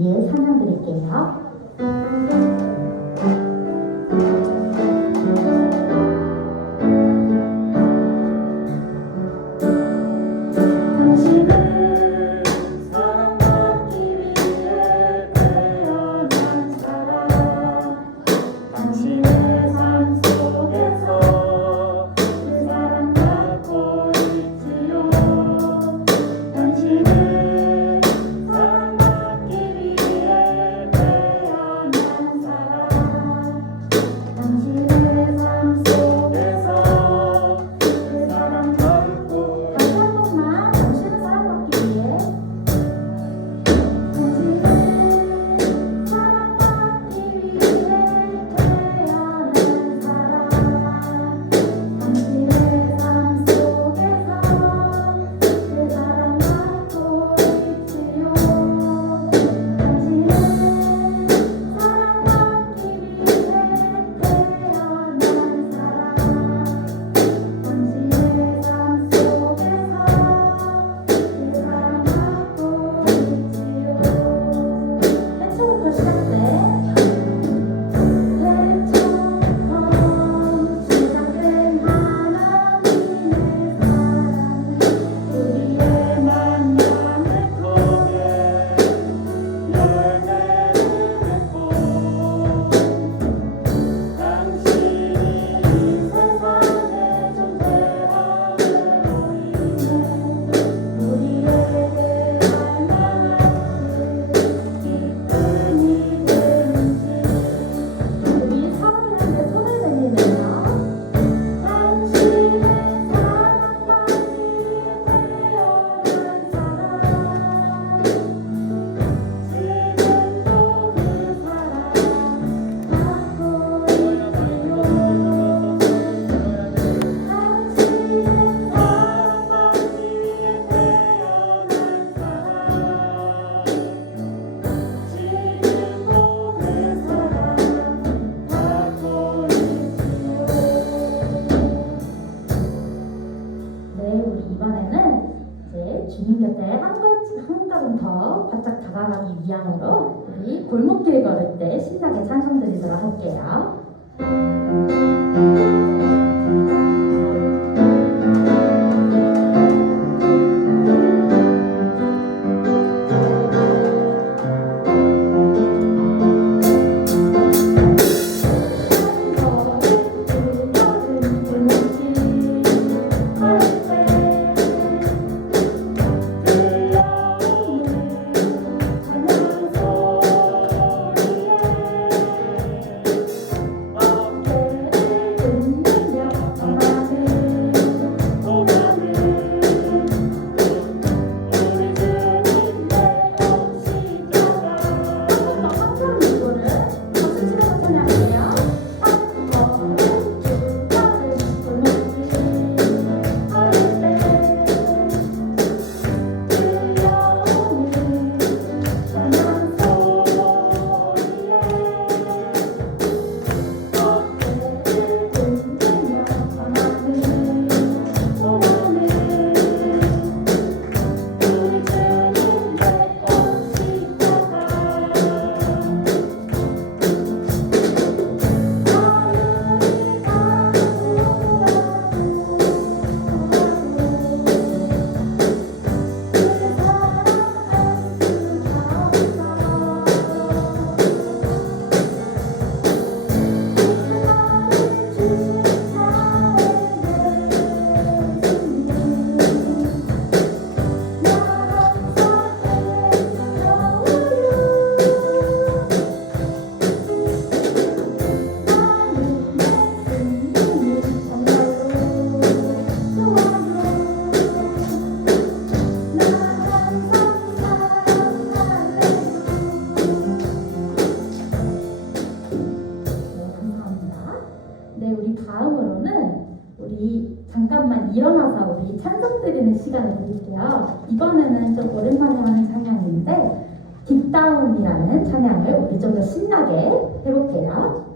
위해 찬양 드릴게요. 주님 곁에 한 걸음 더 바짝 다가가기 위함으로 우리 골목길 걸을 때 신나게 찬송 드리도록 할게요. 잠깐만 일어나서 우리 찬송 드리는 시간을 드릴게요. 이번에는 좀 오랜만에 하는 찬양인데 딥다운이라는 찬양을 우리 좀 더 신나게 해볼게요.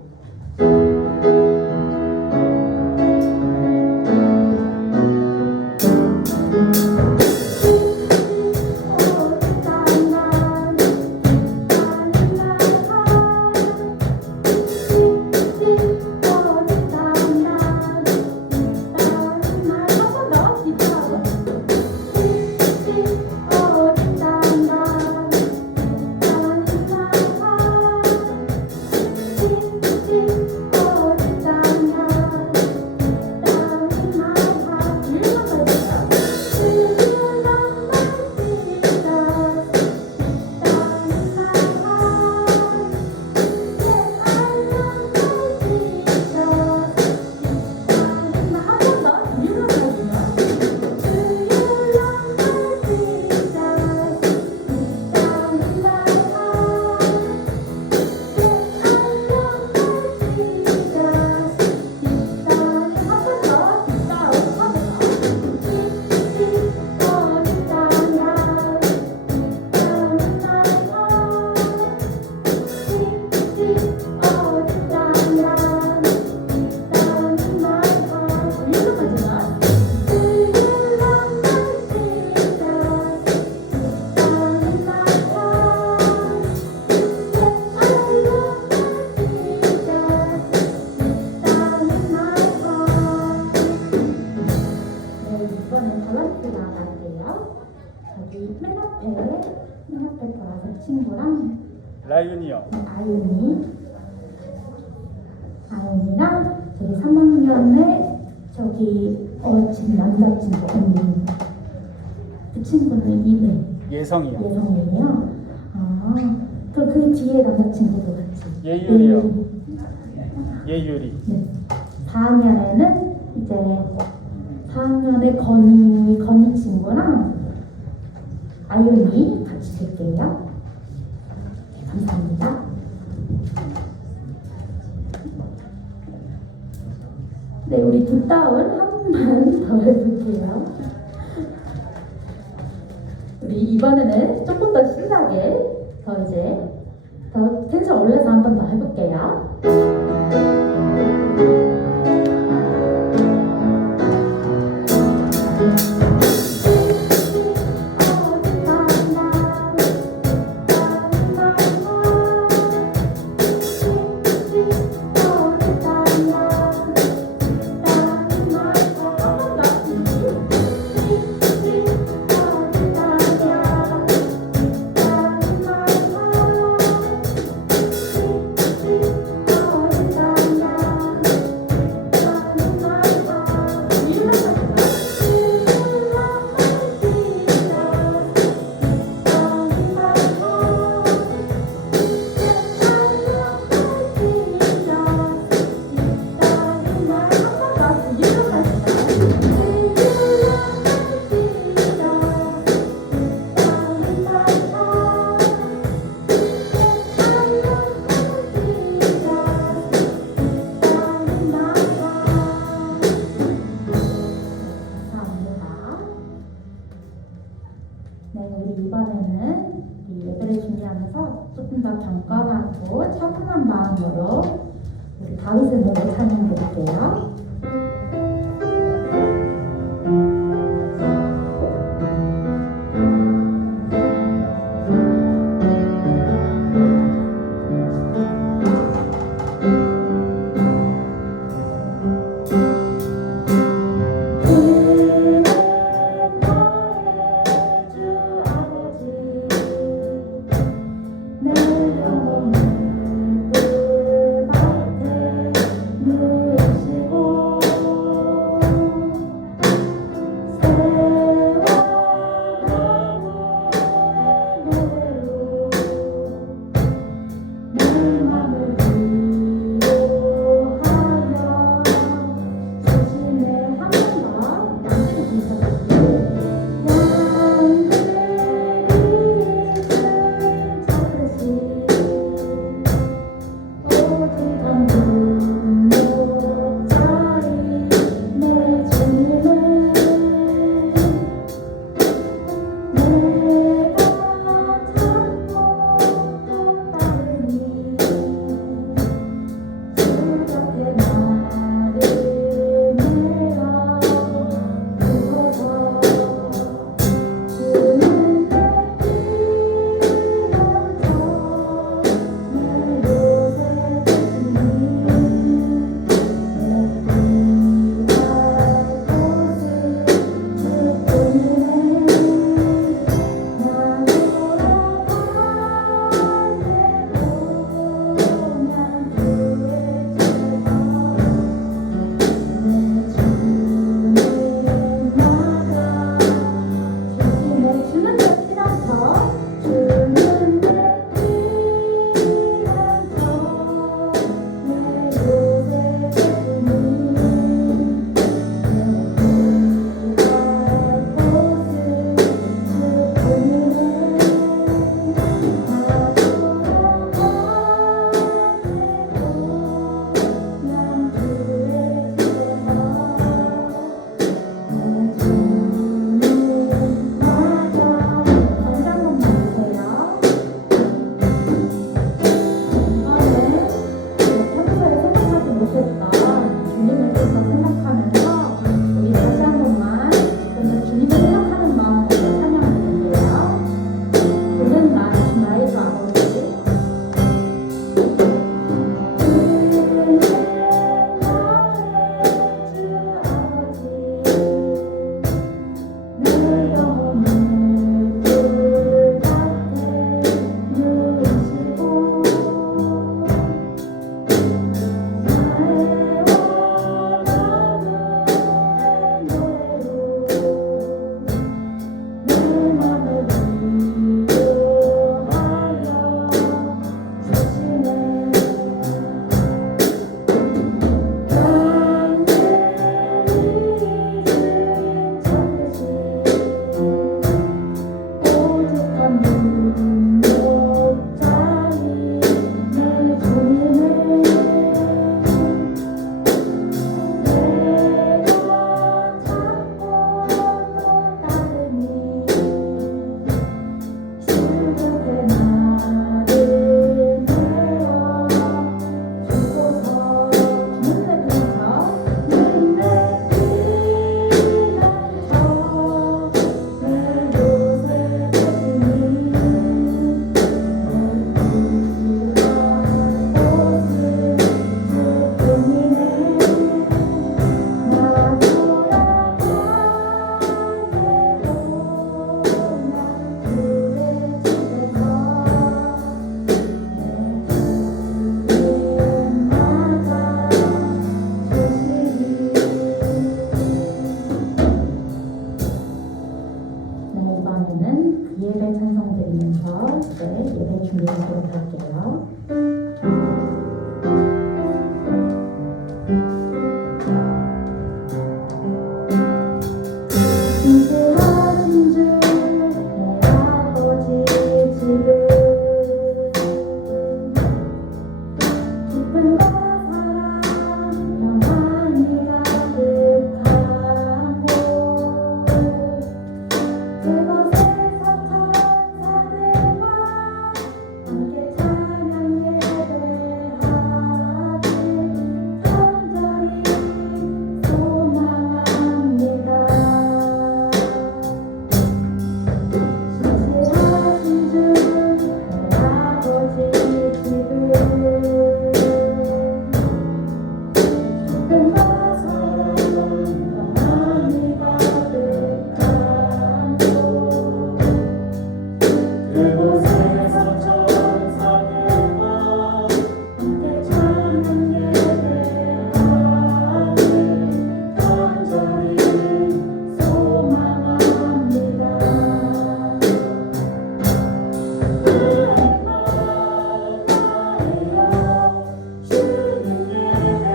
친구랑 라윤이요. 아윤이랑 저기 3학년에 지금 남자친구 언니. 그 친구는 예성이요. 예성이에요. 그 뒤에 남자친구도 같이. 예율이요. 예율이. 네. 4학년에는 이제 4학년에 건희 친구랑 아윤이 같이 볼게요. 네, 감사합니다. 네, 우리 뒷다운 한 번만 더 해볼게요. 우리 이번에는 조금 더 신나게 더 텐션 올려서 한 번 더 해볼게요. 네, 우리 이번에는 이 예배를 준비하면서 조금 더 경건하고 차분한 마음으로 우리 다윗의 노래 찬양 드릴게요. 내려오는 그 밭에 누우시고 기도하도록 할게요. 인생하신 주 내 아버지 집은 기쁨과 사랑 평안이 가득한 곳 그곳에서 천사들과 함께 찬양 예배하길 간절히 소망합니다. 신실하신 주 내 아버지 집은 기쁨과 사랑 평안이 가득한 곳 그곳에서 천사들과 함께 찬양 예배하길 간절히 소망합니다. 주님 예배합니다.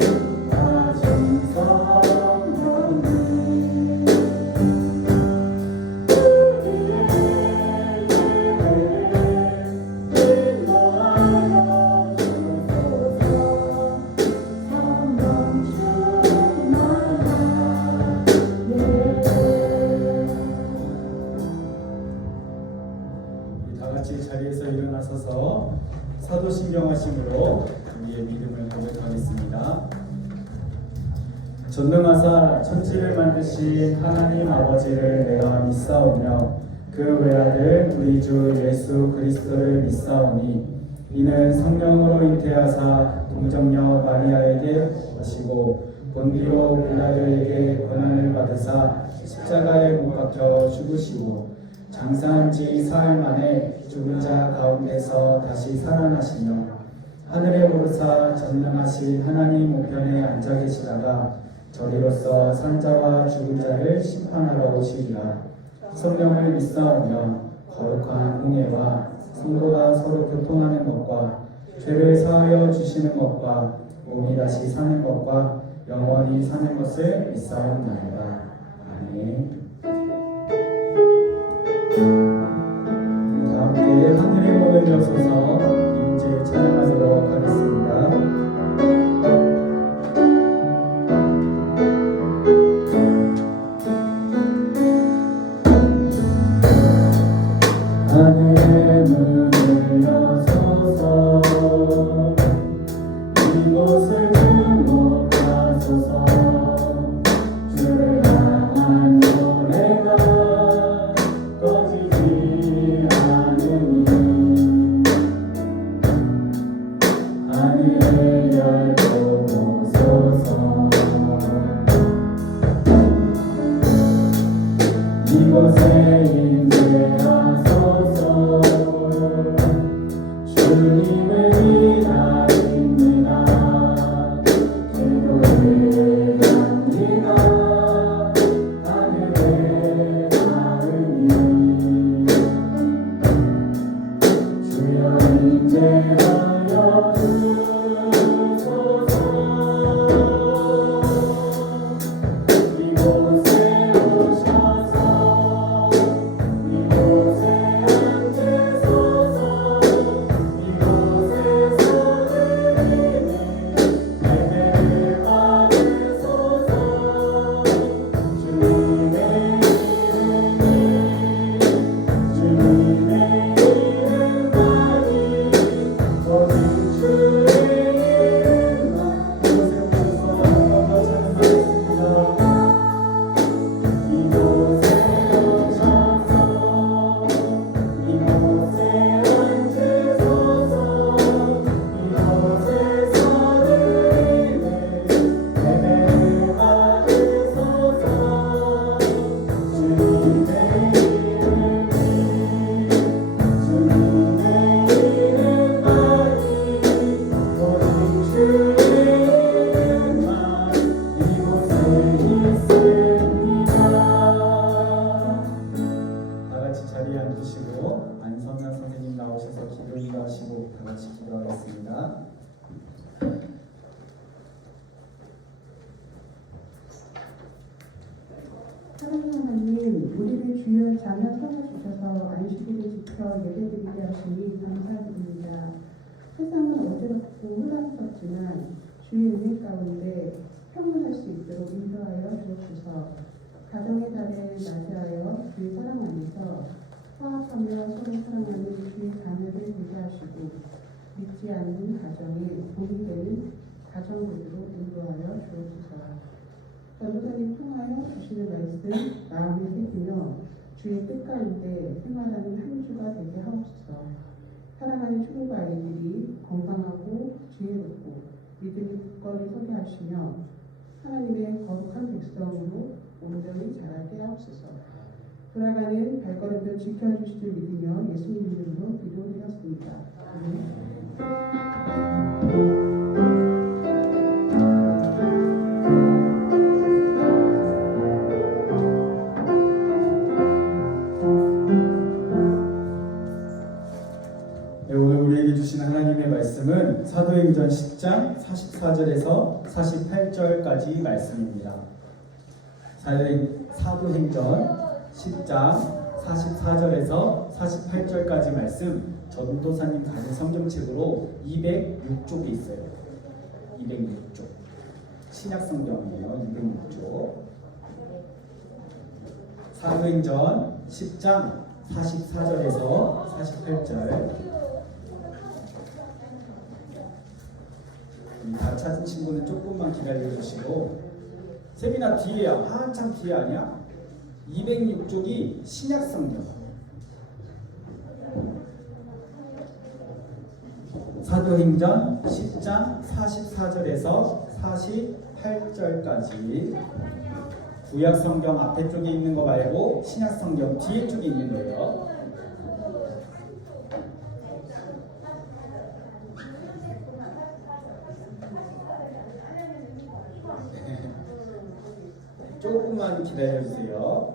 거룩하신 성령님 우리의 예배를 인도하여 주소서. 성령 우리 다 같이 자리에서 일어나서서 사도신경하심으로 우리의 믿음을 고백하겠습니다. 전능하사 천지를 만드신 하나님 아버지를 내가 믿사오며 그 외아들 우리 주 예수 그리스도를 믿사오니 이는 성령으로 잉태하사 동정녀 마리아에게 하시고 본디오 빌라도에게 고난을 받으사 십자가에 못 박혀 죽으시고 장사한 지 사흘 만에 죽은 자 가운데서 다시 살아나시며 하늘에 오르사 전능하신 하나님 우편에 앉아 계시다가 저리로서 산자와 죽은 자를 심판하러 오시리라. 성령을 믿사오며 거룩한 홍해와 성도가 서로 교통하는 것과 죄를 사하여 주시는 것과 몸이 다시 사는 것과 영원히 사는 것을 믿사옵나이다. 아멘. 다 함께 하늘의 문을 여서서 이제 찬양하도록 하겠습니다. 하늘의 문을 여서서 이곳을 주목하소서. 주를 향한 노래가 꺼지지 않으니 하늘을 열고 보소서. 이곳에 임재하소서. 주님을 기다립니다. 기도를 갑니다. 하늘에 닿으니 주여 임재하여 주소서. 이곳에 오셔서 이곳에 앉으소서. 이곳에 오늘 자녀 삼아 주셔서 안식일을 지켜 예배드리게 하시니 감사드립니다. 세상은 어제롭고 혼란스럽지만 주의 은혜 가운데 평온할 수 있도록 인도하여 주옵소서. 가정의 달을 맞이하여 주의 사랑 안에서 화합하며 서로 사랑하는 주의 자녀를 되게 하시고 믿지 않는 가정에 본이 되는 가정들로 인도하여 주옵소서. 전도사님 통하여 주시는 말씀 마음에 새기며 주의 뜻 가운데 생활하는 한 주가 되게 하옵소서. 사랑하는 충고 아이들이 건강하고 지혜롭고 믿음이 굳건히 서게 하시며 하나님의 거룩한 백성으로 온전히 자라게 하옵소서. 돌아가는 발걸음도 지켜주실 줄 믿으며 예수님 이름으로 기도드렸습니다. 네, 오늘 우리에게 주신 하나님의 말씀은 사도행전 10장 44절에서 48절까지 말씀입니다. 사도행전 10장 44절에서 48절까지 말씀 전도사님 가진 성경책으로 206쪽에 있어요. 206쪽 신약 성경이에요. 206쪽 사도행전 10장 44절에서 48절 다 찾은 친구는 조금만 기다려주시고 세미나 뒤에야 한참 뒤에 아니야? 206쪽이 신약성경 사도행전 10장 44절에서 48절까지 구약성경 앞에 쪽에 있는 거 말고 신약성경 뒤에 쪽에 있는 거예요. 조금만 기다려주세요.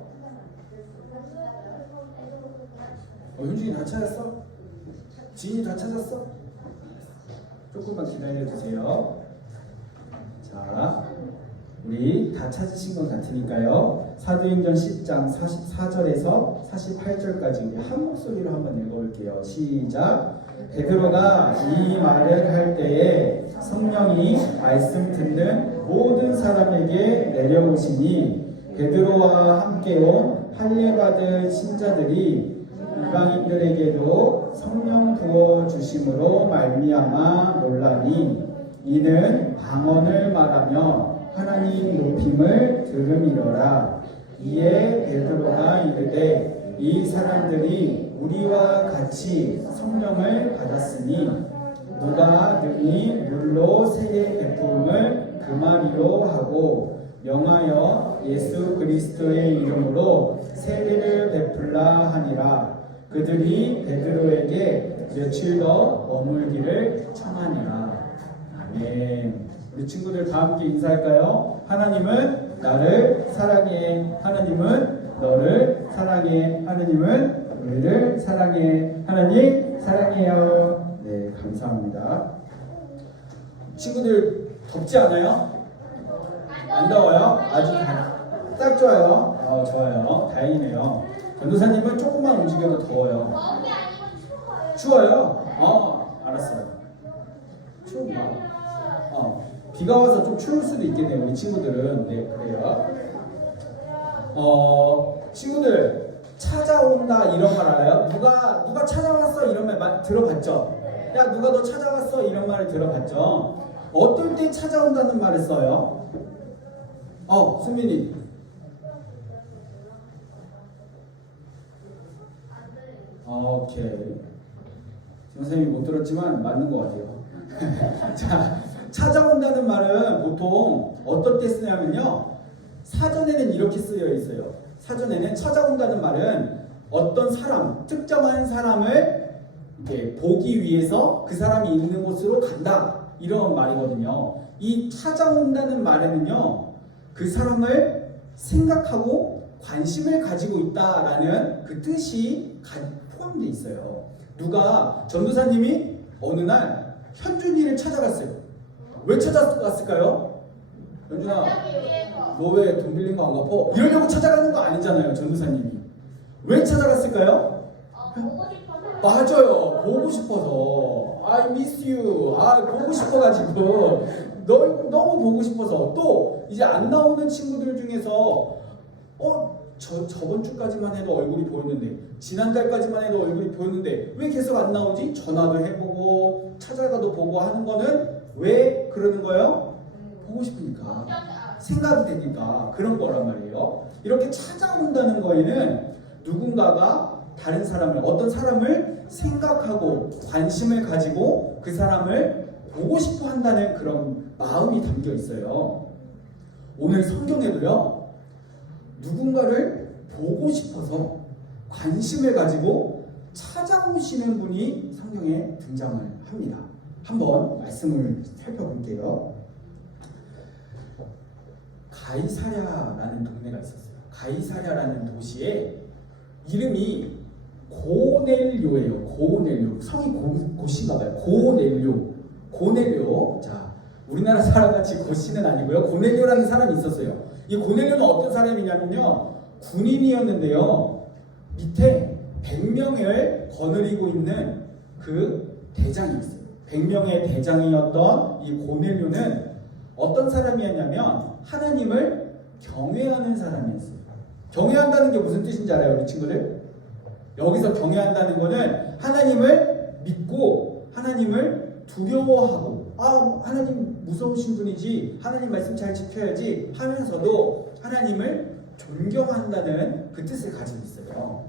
현준이 다 찾았어? 지인이 다 찾았어? 조금만 기다려주세요. 자, 우리 다 찾으신 것 같으니까요. 사도행전 10장 44절에서 48절까지 우리 한 목소리로 한번 읽어볼게요. 시작. 베드로가 이 말을 할 때에 성령이 말씀 듣는 모든 사람에게 내려오시니 베드로와 함께 온 할례받은 신자들이 이방인들에게도 성령 부어 주심으로 말미암아 놀라니 이는 방언을 말하며 하나님 높임을 들음이로라. 이에 베드로가 이르되 이 사람들이 우리와 같이 성령을 받았으니 누가 능히 물로 세례 베품을 금하리로 하고 명하여 예수 그리스도의 이름으로 세례를 베풀라 하니라. 그들이 베드로에게 며칠 더 머물기를 청하니라. 아멘. 우리 친구들 다 함께 인사할까요? 하나님은 나를 사랑해. 하나님은 너를 사랑해. 하나님은 우리를 사랑해. 하나님 사랑해요. 네, 감사합니다. 친구들 덥지 않아요? 안 더워요? 아주 딱 좋아요. 좋아요. 다행이네요. 전도사님은 조금만 움직여도 더워요. 추워요? 알았어요. 추운가? 비가 와서 좀 추울 수도 있겠네요. 우리 친구들은. 네, 그래요. 친구들 찾아온다 이런 말 알아요? 누가 찾아왔어 이런 말 들어봤죠? 야, 누가 너 찾아왔어 이런 말을 들어봤죠? 어떨 때 찾아온다는 말을 써요? 수민이. 오케이. 선생님이 못 들었지만 맞는 것 같아요. 자, 찾아온다는 말은 보통 어떨 때 쓰냐면요. 사전에는 이렇게 쓰여 있어요. 사전에는 찾아온다는 말은 어떤 사람, 특정한 사람을 이렇게 보기 위해서 그 사람이 있는 곳으로 간다. 이런 말이거든요. 이 찾아온다는 말에는요. 그 사람을 생각하고 관심을 가지고 있다라는 그 뜻이 포함되어 있어요. 전도사님이 어느 날 현준이를 찾아갔어요. 왜 찾아갔을까요? 현준아, 너 왜 돈 빌린 거 안 갚어? 이러려고 찾아가는 거 아니잖아요, 전도사님이. 왜 찾아갔을까요? 보고 싶어서. 맞아요. 보고 싶어서. I miss you. 보고 싶어가지고. 너무 보고 싶어서. 또 이제 안 나오는 친구들 중에서 저번 주까지만 해도 얼굴이 보였는데, 지난달까지만 해도 얼굴이 보였는데 왜 계속 안 나오지? 전화도 해보고 찾아가도 보고 하는 거는 왜 그러는 거예요? 보고 싶으니까, 생각이 되니까 그런 거란 말이에요. 이렇게 찾아온다는 거에는 누군가가 다른 사람을, 어떤 사람을 생각하고 관심을 가지고 그 사람을 보고 싶어 한다는 그런 마음이 담겨 있어요. 오늘 성경에도요, 누군가를 보고 싶어서 관심을 가지고 찾아오시는 분이 성경에 등장을 합니다. 한번 말씀을 살펴볼게요. 가이사랴라는 동네가 있었어요. 가이사랴라는 도시에 이름이 고넬료예요. 고넬료. 성이 고씨인가 봐요. 고넬료. 자, 우리나라 사람같이 고씨는 아니고요. 고넬료라는 사람이 있었어요. 이 고넬료는 어떤 사람이냐면요, 군인이었는데요, 밑에 100명을 거느리고 있는 그 대장이 있어요. 100명의 대장이었던 이 고넬료는 어떤 사람이었냐면 하나님을 경외하는 사람이었어요. 경외한다는 게 무슨 뜻인지 알아요, 우리 친구들? 여기서 경외한다는 거는 하나님을 믿고 하나님을 두려워하고, 하나님 무서우신 분이지, 하나님 말씀 잘 지켜야지 하면서도 하나님을 존경한다는 그 뜻을 가지고 있어요.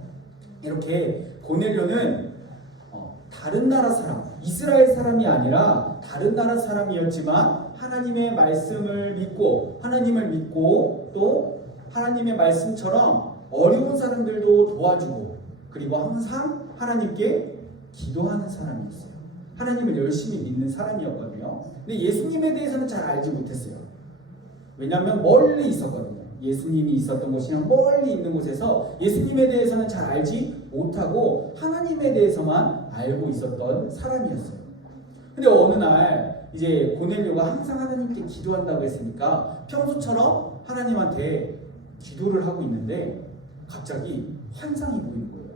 이렇게 고넬료는 다른 나라 사람, 이스라엘 사람이 아니라 다른 나라 사람이었지만 하나님의 말씀을 믿고 또 하나님의 말씀처럼 어려운 사람들도 도와주고, 그리고 항상 하나님께 기도하는 사람이었어요. 하나님을 열심히 믿는 사람이었거든요. 근데 예수님에 대해서는 잘 알지 못했어요. 왜냐하면 멀리 있었거든요. 예수님이 있었던 곳이랑 멀리 있는 곳에서 예수님에 대해서는 잘 알지 못하고 하나님에 대해서만 알고 있었던 사람이었어요. 근데 어느 날 이제 고넬료가 항상 하나님께 기도한다고 했으니까 평소처럼 하나님한테 기도를 하고 있는데 갑자기 환상이 보이는 거예요.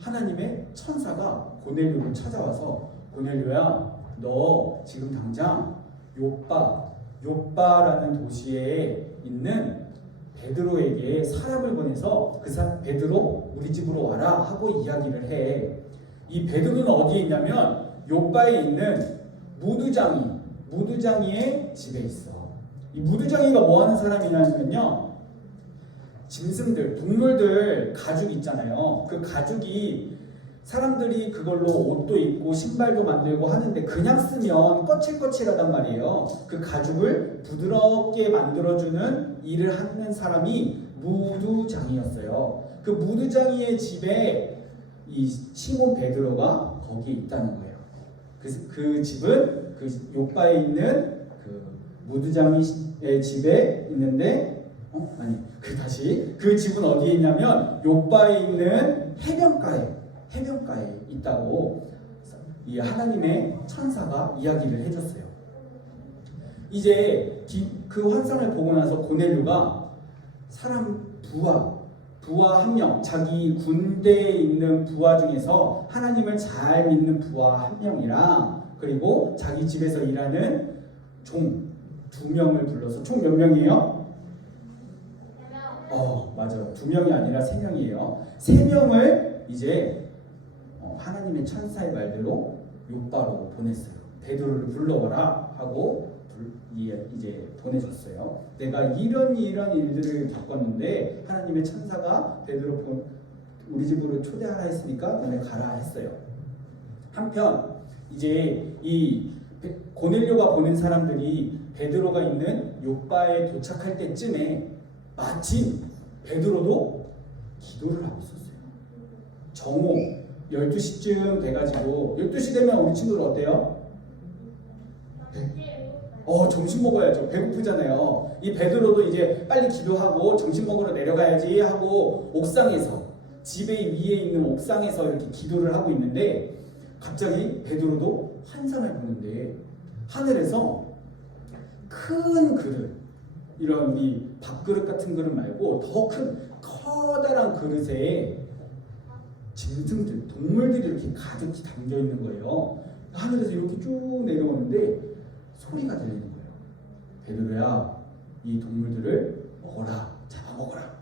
하나님의 천사가 고넬료를 찾아와서, 고넬료야, 너 지금 당장 요빠라는 도시에 있는 베드로에게 사람을 보내서 베드로 우리 집으로 와라 하고 이야기를 해. 이 베드로는 어디에 있냐면 요빠에 있는 무두장이의 집에 있어. 이 무두장이가 뭐 하는 사람이냐면요, 짐승들, 동물들 가죽 있잖아요. 그 가죽이 사람들이 그걸로 옷도 입고 신발도 만들고 하는데 그냥 쓰면 거칠거칠하단 말이에요. 그 가죽을 부드럽게 만들어주는 일을 하는 사람이 무두장이었어요. 그 무두장이의 집에 이 시몬 베드로가 거기에 있다는 거예요. 그 집은 그 요빠에 있는 그 무두장이의 집에 있는데, 그 집은 어디에 있냐면 요빠에 있는 해변가에 있다고 이 하나님의 천사가 이야기를 해줬어요. 이제 그 환상을 보고 나서 고넬료가 부하 한 명, 자기 군대에 있는 부하 중에서 하나님을 잘 믿는 부하 한 명이랑, 그리고 자기 집에서 일하는 종 2명을 불러서, 총 몇 명이에요? 맞아요. 2명이 아니라 3명이에요. 3명을 이제 하나님의 천사의 말대로 요빠로 보냈어요. 베드로를 불러와라 하고 이제 보내줬어요. 내가 이런 일들을 겪었는데 하나님의 천사가 베드로 우리 집으로 초대하라 했으니까 너네 가라 했어요. 한편 이제 이 고넬료가 보낸 사람들이 베드로가 있는 요빠에 도착할 때쯤에 마침 베드로도 기도를 하고 있었어요. 정오 12시쯤 돼가지고, 12시 되면 우리 친구들 어때요? 점심 먹어야죠. 배고프잖아요. 이 베드로도 이제 빨리 기도하고 점심 먹으러 내려가야지 하고 옥상에서, 집에 위에 있는 옥상에서 이렇게 기도를 하고 있는데 갑자기 베드로도 환상을 보는데 하늘에서 큰 그릇, 이런 이 밥그릇 같은 그릇 말고 더 큰 커다란 그릇에 짐승들, 동물들이 이렇게 가득히 담겨 있는 거예요. 하늘에서 이렇게 쭉 내려오는데 소리가 들리는 거예요. 베드로야, 이 동물들을 먹어라, 잡아먹어라.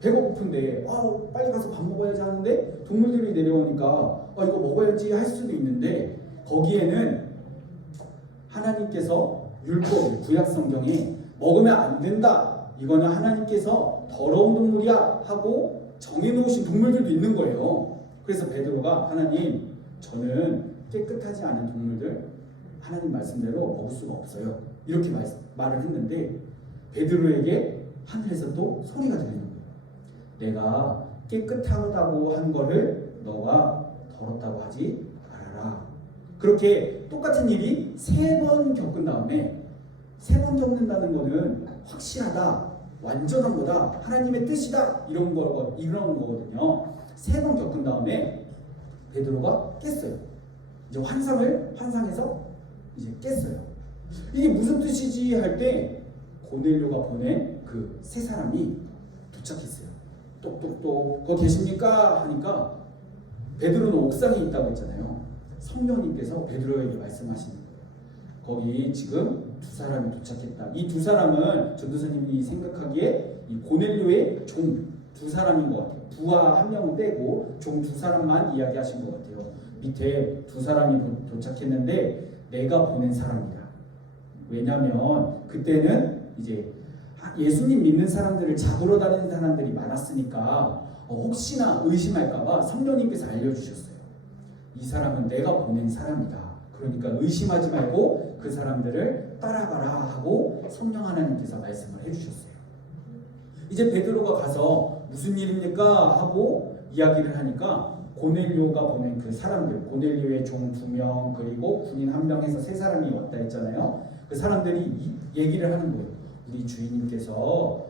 배가 고픈데 빨리 가서 밥 먹어야지 하는데 동물들이 내려오니까 이거 먹어야지 할 수도 있는데 거기에는 하나님께서 율법, 구약 성경에 먹으면 안 된다, 이거는 하나님께서 더러운 동물이야 하고 정해놓으신 동물들도 있는 거예요. 그래서 베드로가 하나님, 저는 깨끗하지 않은 동물들 하나님 말씀대로 먹을 수가 없어요, 이렇게 말을 했는데 베드로에게 하늘에서 또 소리가 들리는 거예요. 내가 깨끗하다고 한 거를 너가 더럽다고 하지 말아라. 그렇게 똑같은 일이 3번 겪은 다음에, 3번 겪는다는 거는 확실하다, 완전한 거다, 하나님의 뜻이다, 이런 거거든요. 3번 겪은 다음에 베드로가 깼어요. 이제 환상해서 이제 깼어요. 이게 무슨 뜻이지 할 때 고넬료가 보낸 그 3사람이 도착했어요. 똑똑똑, 거기 계십니까? 하니까 베드로는 옥상에 있다고 했잖아요. 성령님께서 베드로에게 말씀하시는 거예요. 거기 지금 2사람이 도착했다. 이 2사람은 전도사님이 생각하기에 이 고넬료의 종 2사람인 것 같아요. 부하 1명은 빼고 종 2사람만 이야기하신 것 같아요. 밑에 2사람이 도착했는데 내가 보낸 사람이다. 왜냐하면 그때는 이제 예수님 믿는 사람들을 잡으러 다니는 사람들이 많았으니까 혹시나 의심할까봐 성령님께서 알려주셨어요. 이 사람은 내가 보낸 사람이다. 그러니까 의심하지 말고 그 사람들을 따라가라 하고 성령 하나님께서 말씀을 해주셨어요. 이제 베드로가 가서 무슨 일입니까? 하고 이야기를 하니까 고넬료가 보낸 그 사람들, 고넬료의 종 2명 그리고 군인 1명 해서 3사람이 왔다 했잖아요. 그 사람들이 얘기를 하는 거예요. 우리 주인님께서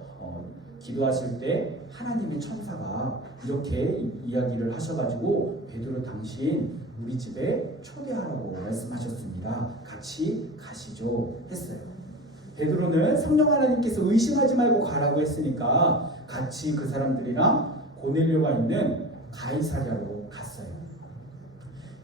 기도하실 때 하나님의 천사가 이렇게 이야기를 하셔가지고 베드로 당신 우리 집에 초대하라고 말씀하셨습니다. 같이 가시죠 했어요. 베드로는 성령 하나님께서 의심하지 말고 가라고 했으니까 같이 그 사람들이랑 고넬료가 있는 가이사랴로 갔어요.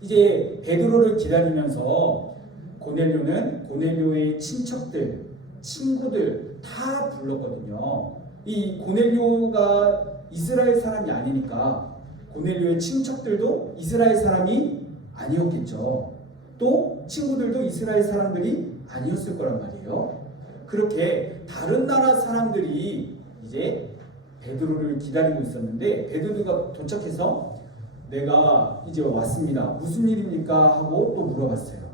이제 베드로를 기다리면서 고넬료는 고넬료의 친척들, 친구들 다 불렀거든요. 이 고넬료가 이스라엘 사람이 아니니까 고넬료의 친척들도 이스라엘 사람이 아니었겠죠. 또 친구들도 이스라엘 사람들이 아니었을 거란 말이에요. 그렇게 다른 나라 사람들이 이제 베드로를 기다리고 있었는데 베드로가 도착해서 내가 이제 왔습니다. 무슨 일입니까? 하고 또 물어봤어요.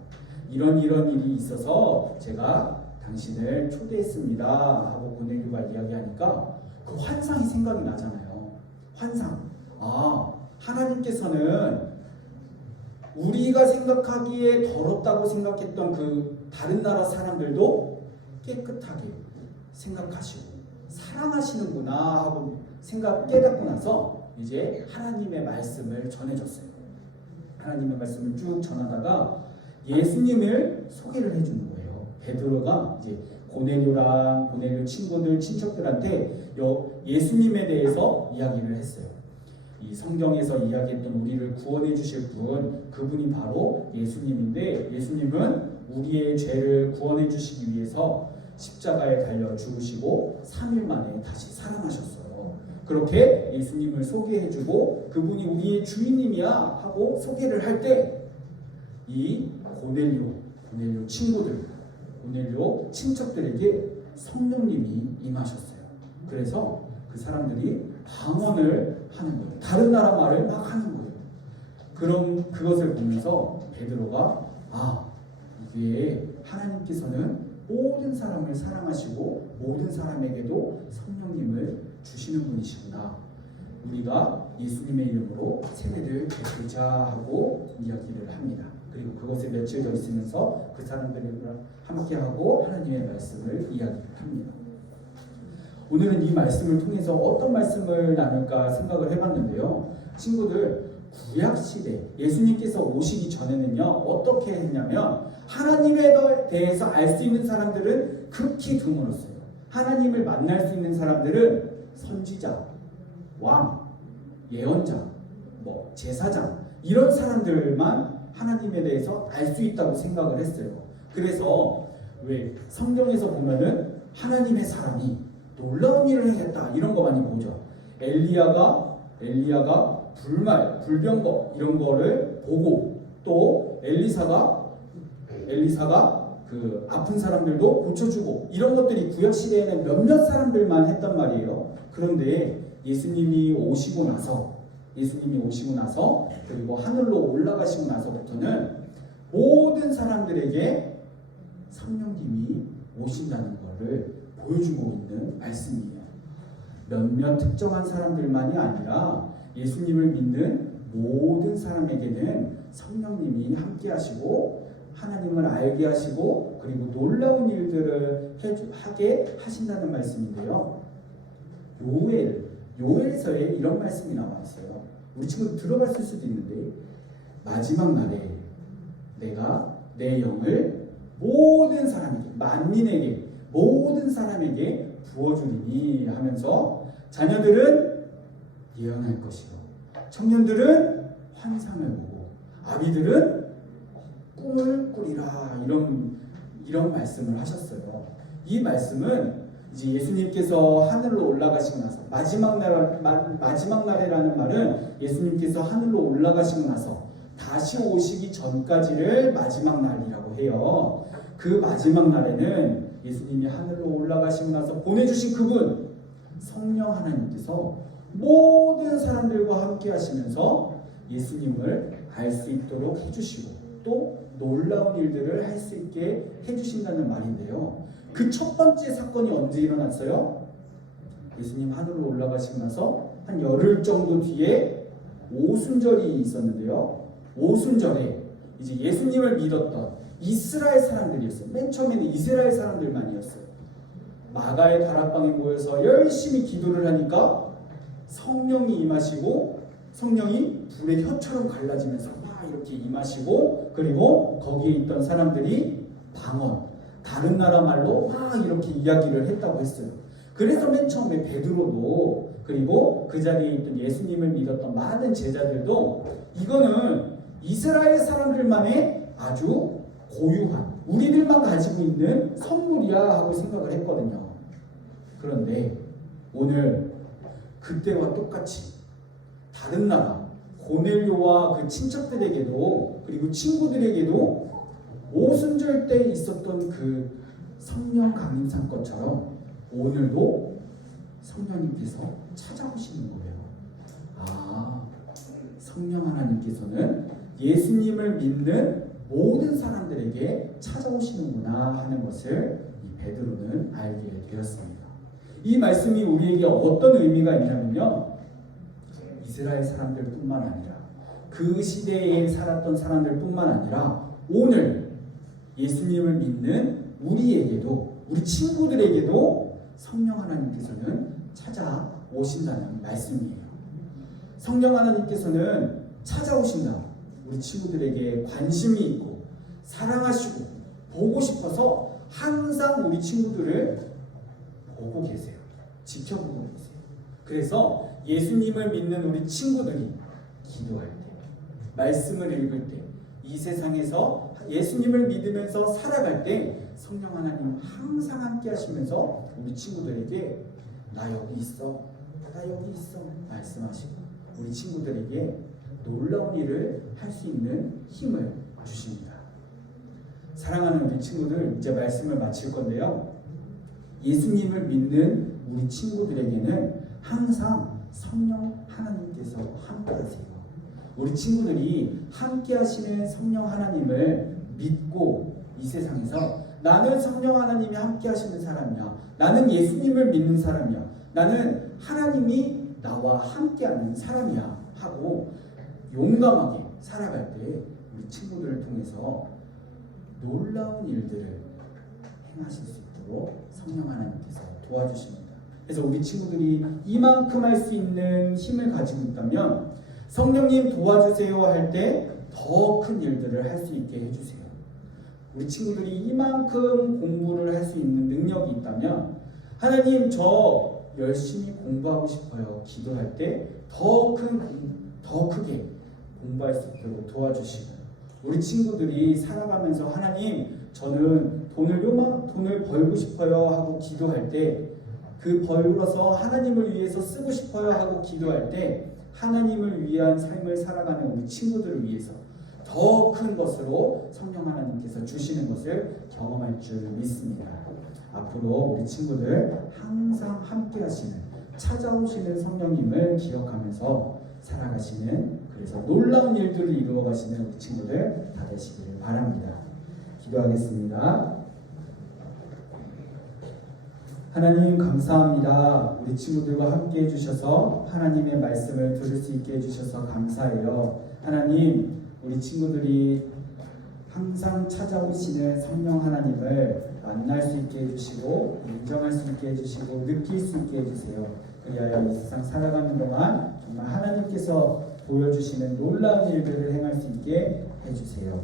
이런 일이 있어서 제가 당신을 초대했습니다 하고 고넬료가 이야기하니까 그 환상이 생각이 나잖아요. 환상. 하나님께서는 우리가 생각하기에 더럽다고 생각했던 그 다른 나라 사람들도 깨끗하게 생각하시고 사랑하시는구나 하고 깨닫고 나서 이제 하나님의 말씀을 전해줬어요. 하나님의 말씀을 쭉 전하다가 예수님을 소개를 해주는 거예요. 베드로가 이제 고넬료 친구들, 친척들한테 예수님에 대해서 이야기를 했어요. 이 성경에서 이야기했던 우리를 구원해 주실 분, 그분이 바로 예수님인데 예수님은 우리의 죄를 구원해 주시기 위해서 십자가에 달려 죽으시고 3일 만에 다시 살아나셨어요. 그렇게 예수님을 소개해주고 그분이 우리의 주인님이야 하고 소개를 할 때 이 고넬료 친구들, 고넬료 친척들에게 성령님이 임하셨어요. 그래서 그 사람들이 방언을 하는 거예요. 다른 나라 말을 막 하는 거예요. 그럼 그것을 보면서 베드로가 이게 하나님께서는 모든 사람을 사랑하시고 모든 사람에게도 성령님을 주시는 분이시구나. 우리가 예수님의 이름으로 세례를 베풀자 하고 이야기를 합니다. 그리고 그것에 며칠 더 있으면서 그 사람들과 함께하고 하나님의 말씀을 이야기를 합니다. 오늘은 이 말씀을 통해서 어떤 말씀을 나눌까 생각을 해봤는데요. 친구들, 구약시대 예수님께서 오시기 전에는요 어떻게 했냐면 하나님에 대해서 알 수 있는 사람들은 극히 드물었어요. 하나님을 만날 수 있는 사람들은 선지자, 왕, 예언자, 뭐 제사장 이런 사람들만 하나님에 대해서 알 수 있다고 생각을 했어요. 그래서 왜 성경에서 보면은 하나님의 사람이 놀라운 일을 행했다 이런 거 많이 보죠. 엘리야가 불병거 이런 거를 보고 또 엘리사가 그 아픈 사람들도 고쳐주고 이런 것들이 구약 시대에는 몇몇 사람들만 했단 말이에요. 그런데 예수님이 오시고 나서 그리고 하늘로 올라가시고 나서부터는 모든 사람들에게 성령님이 오신다는 것을 보여주고 있는 말씀이에요. 몇몇 특정한 사람들만이 아니라 예수님을 믿는 모든 사람에게는 성령님이 함께 하시고 하나님을 알게 하시고 그리고 놀라운 일들을 하게 하신다는 말씀인데요. 요엘서에 이런 말씀이 나와 있어요. 우리 친구들 들어봤을 수도 있는데 마지막 날에 내가 내 영을 모든 사람에게 만민에게 모든 사람에게 부어주리니 하면서 자녀들은 예언할 것이요 청년들은 환상을 보고 아비들은 꿈을 꾸리라 이런 말씀을 하셨어요. 이 말씀은 이제 예수님께서 하늘로 올라가시고 나서 마지막 날이라는 말은 예수님께서 하늘로 올라가시고 나서 다시 오시기 전까지를 마지막 날이라고 해요. 그 마지막 날에는 예수님이 하늘로 올라가시고 나서 보내주신 그분 성령 하나님께서 모든 사람들과 함께 하시면서 예수님을 알 수 있도록 해주시고 또 놀라운 일들을 할 수 있게 해주신다는 말인데요. 그 첫 번째 사건이 언제 일어났어요? 예수님 하늘로 올라가시고 나서 한 열흘 정도 뒤에 오순절이 있었는데요. 오순절에 이제 예수님을 믿었던 이스라엘 사람들이었어요. 맨 처음에는 이스라엘 사람들만이었어요. 마가의 다락방에 모여서 열심히 기도를 하니까 성령이 임하시고 성령이 불의 혀처럼 갈라지면서 막 이렇게 임하시고 그리고 거기에 있던 사람들이 다른 나라 말로 막 이렇게 이야기를 했다고 했어요. 그래서 맨 처음에 베드로도 그리고 그 자리에 있던 예수님을 믿었던 많은 제자들도 이거는 이스라엘 사람들만의 아주 고유한 우리들만 가지고 있는 선물이야 하고 생각을 했거든요. 그런데 오늘 그때와 똑같이 다른 나라 고넬료와 그 친척들에게도 그리고 친구들에게도 오순절 때 있었던 그 성령 강림 사건처럼 오늘도 성령님께서 찾아오시는 거예요. 성령 하나님께서는 예수님을 믿는 모든 사람들에게 찾아오시는구나 하는 것을 이 베드로는 알게 되었습니다. 이 말씀이 우리에게 어떤 의미가 있냐면요. 이스라엘 사람들뿐만 아니라 그 시대에 살았던 사람들뿐만 아니라 오늘 예수님을 믿는 우리에게도 우리 친구들에게도 성령 하나님께서는 찾아오신다는 말씀이에요. 성령 하나님께서는 찾아오신다. 우리 친구들에게 관심이 있고 사랑하시고 보고 싶어서 항상 우리 친구들을 보고 계세요. 지켜보고 계세요. 그래서 예수님을 믿는 우리 친구들이 기도할 때, 말씀을 읽을 때, 이 세상에서 예수님을 믿으면서 살아갈 때 성령 하나님 항상 함께 하시면서 우리 친구들에게 나 여기 있어 말씀하시고 우리 친구들에게 놀라운 일을 할 수 있는 힘을 주십니다. 사랑하는 우리 친구들, 이제 말씀을 마칠 건데요. 예수님을 믿는 우리 친구들에게는 항상 성령 하나님께서 함께 하세요. 우리 친구들이 함께 하시는 성령 하나님을 믿고 이 세상에서 나는 성령 하나님이 함께 하시는 사람이야. 나는 예수님을 믿는 사람이야. 나는 하나님이 나와 함께하는 사람이야 하고 용감하게 살아갈 때 우리 친구들을 통해서 놀라운 일들을 행하실 수 있도록 성령 하나님께서 도와주십니다. 그래서 우리 친구들이 이만큼 할 수 있는 힘을 가지고 있다면 성령님 도와주세요 할 때 더 큰 일들을 할 수 있게 해주세요. 우리 친구들이 이만큼 공부를 할 수 있는 능력이 있다면 하나님 저 열심히 공부하고 싶어요. 기도할 때 더 크게 공부할 수 있도록 도와주시고, 우리 친구들이 살아가면서 하나님 저는 돈을 벌고 싶어요 하고 기도할 때, 그 벌어서 하나님을 위해서 쓰고 싶어요 하고 기도할 때 하나님을 위한 삶을 살아가는 우리 친구들을 위해서 더 큰 것으로 성령 하나님께서 주시는 것을 경험할 줄 믿습니다. 앞으로 우리 친구들 항상 함께 하시는, 찾아오시는 성령님을 기억하면서 살아가시는, 그래서 놀라운 일들을 이루어 가시는 우리 친구들 다 되시기를 바랍니다. 기도하겠습니다. 하나님 감사합니다. 우리 친구들과 함께 해주셔서 하나님의 말씀을 들을 수 있게 해주셔서 감사해요. 하나님, 우리 친구들이 항상 찾아오시는 성령 하나님을 만날 수 있게 해주시고, 인정할 수 있게 해주시고, 느낄 수 있게 해주세요. 그리하여 이 세상 살아가는 동안 정말 하나님께서 보여주시는 놀라운 일들을 행할 수 있게 해주세요.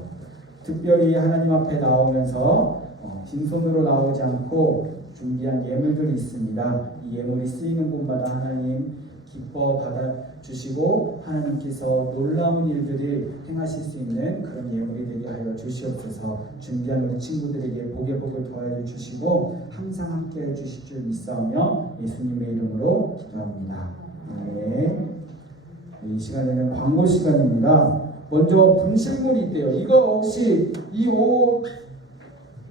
특별히 하나님 앞에 나오면서 빈손으로 나오지 않고 준비한 예물들이 있습니다. 이 예물이 쓰이는 곳마다 하나님 기뻐 받아주시고 하나님께서 놀라운 일들을 행하실 수 있는 그런 예물이 되게 하여 주시옵소서. 준비한 우리 친구들에게 복의 복을 더하여 주시고 항상 함께 해주실 줄 믿사오며 예수님의 이름으로 기도합니다. 네. 이 시간에는 광고 시간입니다. 먼저 분실물이 있대요. 이거 혹시 이 옷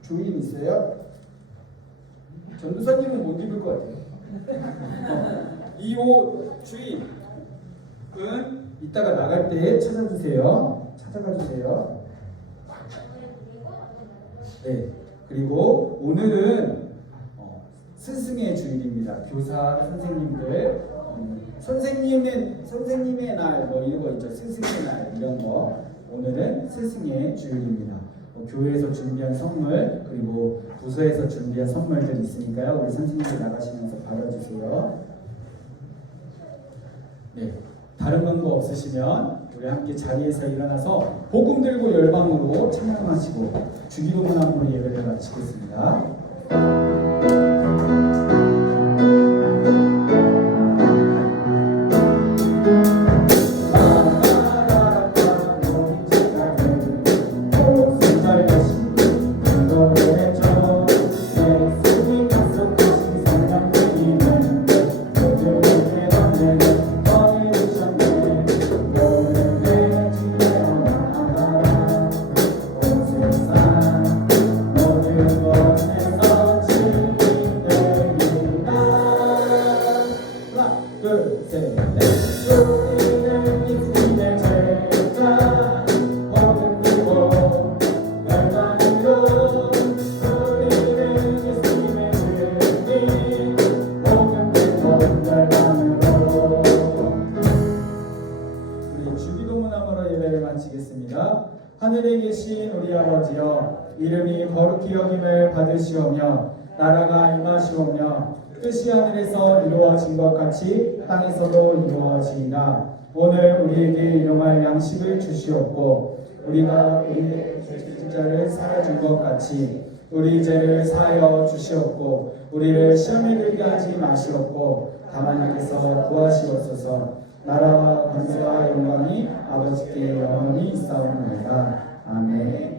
주인 있어요? 전도사님은 못 입을 것 같아요. 이 옷 주인은 이따가 나갈 때 찾아가 주세요. 네. 그리고 오늘은 스승의 주일입니다. 교사 선생님들, 선생님의 날 뭐 이런 거 있죠. 스승의 날 이런 거. 오늘은 스승의 주일입니다. 교회에서 준비한 선물, 그리고 부서에서 준비한 선물들이 있으니까요. 우리 선생님들 나가시면서 받아주세요. 네, 다른 방법 없으시면 우리 함께 자리에서 일어나서 복음 들고 열방으로 찬양하시고 주기도문함으로 예배를 마치겠습니다. 하늘에 계신 우리 아버지여, 이름이 거룩히 여김을 받으시오며 나라가 임하시오며 뜻이 하늘에서 이루어진 것 같이 땅에서도 이루어지이다. 오늘 우리에게 일용할 양식을 주시옵고 우리가 우리의 죄자를 사하준 것 같이 우리 죄를 사하여 주시옵고 우리를 시험에 들게 하지 마시옵고 다만 하나님께서 구하시옵소서. 나라와 권세와 영광이 아버지께 영원히 있사옵나이다. 아멘.